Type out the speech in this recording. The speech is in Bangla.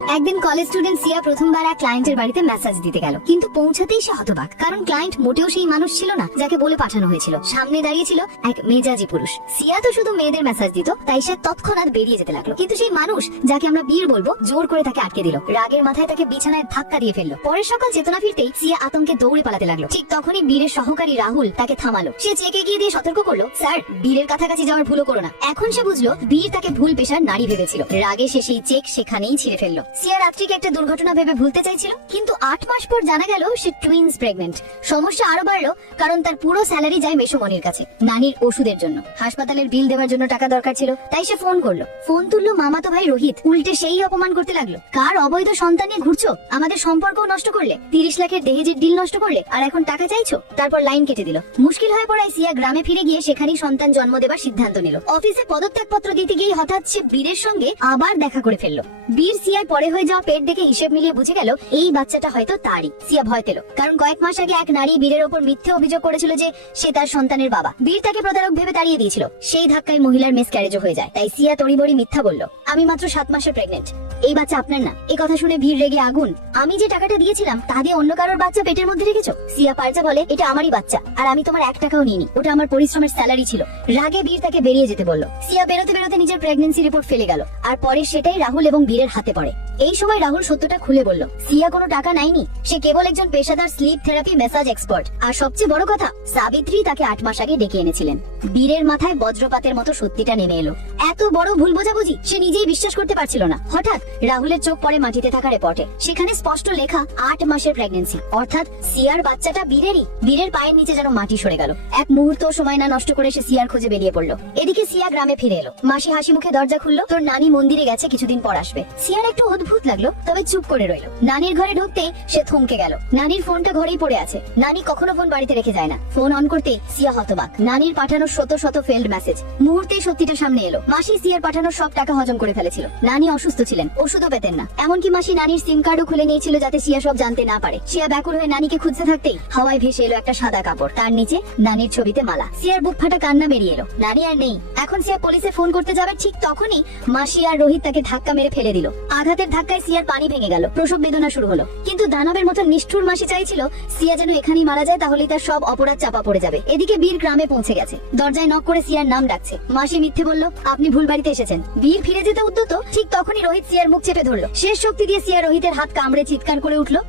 একদিন কলেজ স্টুডেন্ট সিয়া প্রথমবার এক ক্লায়েন্টের বাড়িতে মেসেজ দিতে গেল, কিন্তু পৌঁছাতেই সে হতবাক, কারণ ক্লায়েন্ট মোটেও সেই মানুষ ছিল না যাকে বলে পাঠানো হয়েছিল। সামনে দাঁড়িয়ে ছিল এক মেজাজি পুরুষ। সিয়া তো শুধু মেয়েদের মেসেজ দিত, তাই সে তৎক্ষণাৎ বেরিয়ে যেতে লাগলো। কিন্তু সেই মানুষ যাকে আমরা বীর বলবো জোর করে তাকে আটকে দিল, রাগের মাথায় তাকে বিছানায় ধাক্কা দিয়ে ফেললো। পরের সকাল চেতনা ফিরতেই সিয়া আতঙ্কে দৌড়ে পালাতে লাগলো। ঠিক তখনই বীরের সহকারী রাহুল তাকে থামালো। সে চেকে গিয়ে দিয়ে সতর্ক করলো, স্যার, বীরের কাছাকাছি যাওয়ার ভুলও করো না। এখন সে বুঝলো বীর তাকে ভুল পেশার নারী ভেবেছিল। রাগে সে সেই চেক সেখানেই ছিঁড়ে ফেললো। সিয়া রাত্রিকে একটা দুর্ঘটনা ভেবে ভুলতে চাইছিল, কিন্তু 8 মাস পর জানা গেল সে টুইন্স প্রেগনেন্ট। সমস্যা আরো বাড়লো, কারণ তার পুরো স্যালারি যায় মেসোমনির কাছে নানির ওষুধের জন্য। হাসপাতালের বিল দেওয়ার জন্য টাকা দরকার ছিল, তাই সে ফোন করলো। ফোন তুললো মামাতো ভাই রোহিত। উল্টে সেই অপমান করতে লাগলো, কার অবৈধ সন্তান নিয়ে ঘুরছো, আমাদের সম্পর্কও নষ্ট করলে, 30 লাখের দহেজের ডিল নষ্ট করলে, আর এখন টাকা চাইছো। তারপর লাইন কেটে দিল। মুশকিল হয়ে পড়ায় সিয়া গ্রামে ফিরে গিয়ে সেখানেই সন্তান জন্ম দেবার সিদ্ধান্ত নিল। অফিসে পদত্যাগপত্র দিতে গিয়ে হঠাৎ সে বীরের সঙ্গে আবার দেখা করে ফেললো। বীর সিয়ার পরে হয়ে যাওয়া পেট দেখে হিসেব মিলিয়ে বুঝে গেল এই বাচ্চাটা হয়তো তারই। সিয়া ভয় পেল, কারণ কয়েক মাস আগে এক নারী বীরের ওপর মিথ্যে অভিযোগ করেছিল যে সে তার সন্তানের বাবা। বীর তাকে প্রতারক ভেবে তাড়িয়ে দিয়েছিল। সেই ধাক্কায় মহিলার মিসক্যারেজও হয়ে যায়। তাই সিয়া তড়িবড়ি মিথ্যা বলল, আমি মাত্র 7 মাসের প্রেগনেন্ট, এই বাচ্চা আপনার না। এই কথা শুনে বীর রেগে আগুন, আমি যে টাকাটা দিয়েছিলাম তা দিয়ে অন্য কারোর বাচ্চা পেটের মধ্যে রেখেছো। সিয়া পারজা বলে, এটা আমারই বাচ্চা, আর আমি তোমার 1 টাকাও নিইনি, ওটা আমার পরিশ্রমের স্যালারি ছিল। রাগে বীর তাকে বেরিয়ে যেতে বলল। সিয়া বেরোতে বেরোতে নিজের প্রেগন্যান্সি রিপোর্ট ফেলে গেল, আর পরে সেটাই রাহুল এবং বীরের হাতে পড়ে। এই সময় রাহুল সত্যটা খুলে বলল, সিয়া কোনো টাকা নেয়নি, সে কেবল একজন পেশাদার স্লিপ থেরাপি মেসাজ এক্সপার্ট। আর সবচেয়ে বড় কথা, সাবিত্রী তাকে 8 মাস আগে ডেকে এনেছিলেন। বীরের মাথায় বজ্রপাতের মতো সত্যিটা নেমে এলো। এত বড় ভুল বোঝাবুঝি সে নিজেই বিশ্বাস করতে পারছিল না। হঠাৎ রাহুলের চোখ পড়ে মাটিতে থাকা রিপোর্টে। সেখানে স্পষ্ট লেখা 8 মাসের প্রেগন্যান্সি, অর্থাৎ সিয়ার বাচ্চাটা বীরেরই। বীরের পায়ের নিচে যেন মাটি সরে গেল। এক মুহূর্ত সময় না নষ্ট করে সে সিয়ার খোঁজে বেরিয়ে পড়লো। এদিকে সিয়া গ্রামে ফিরে এলো। মাসি হাসি মুখে দরজা খুললো, তোর নানি মন্দিরে গেছে, কিছুদিন পর আসবে। সিয়ার একটু অদ্ভুত লাগলো, তবে চুপ করে রইল। নানির ঘরে ঢুকতেই সে থমকে গেল। নানির ফোনটা ঘরেই পড়ে আছে। নানি কখনো ফোন বাড়িতে রেখে যায় না। ফোন অন করতে সিয়া হতবাক। নানির পাঠানো শত শত ফেল্ড মেসেজ। মুহূর্তেই সত্যিটা সামনে এলো। মাসি সিয়ার পাঠানো সব টাকা হজম করে ফেলেছিল। নানি অসুস্থ ছিলেন, ওষুধও পেতেন না। এমনকি মাসি নানির সিম কার্ডও খুলে নিয়েছিল যাতে সিয়া সব জানতে না পারে। সিয়া ব্যাকুল হয়ে নানিকে খুঁজতে থাকতেই হাওয়ায় ভেসে এলো একটা সাদা কাপড়, তার নিচে নানির ছবিতে মালা। সিয়ার বুক ফাটা কান্না বেরিয়ে এলো। নানি আর নেই। এখন সিয়া পুলিশে ফোন করতে যাবে, ঠিক তখনই মাসি আর রোহিত তাকে ধাক্কা মেরে ফেলে দিল। আঘাতের ধাক্কায় সিয়ার পানি ভেঙে গেল, প্রসব বেদনা শুরু হলো। কিন্তু দানবের মতো নিষ্ঠুর মাসি চাইছিল সিয়া যেন এখানেই মারা যায়, তাহলেই তার সব অপরাধ চাপা পড়ে যাবে। এদিকে বীর গ্রামে পৌঁছে গেছে। দরজায় নক করে সিয়ার নাম ডাকছে। মাসি মিথ্যে বলল, আপনি ভুল বাড়িতে এসেছেন। বীর ফিরে যেতে উদ্যত, ঠিক তখনই রোহিত সিয়ার মুখ চেপে ধরলো। শেষ শক্তি দিয়ে সিয়া রোহিতের হাত কামড়ে চিৎকার করে উঠলো।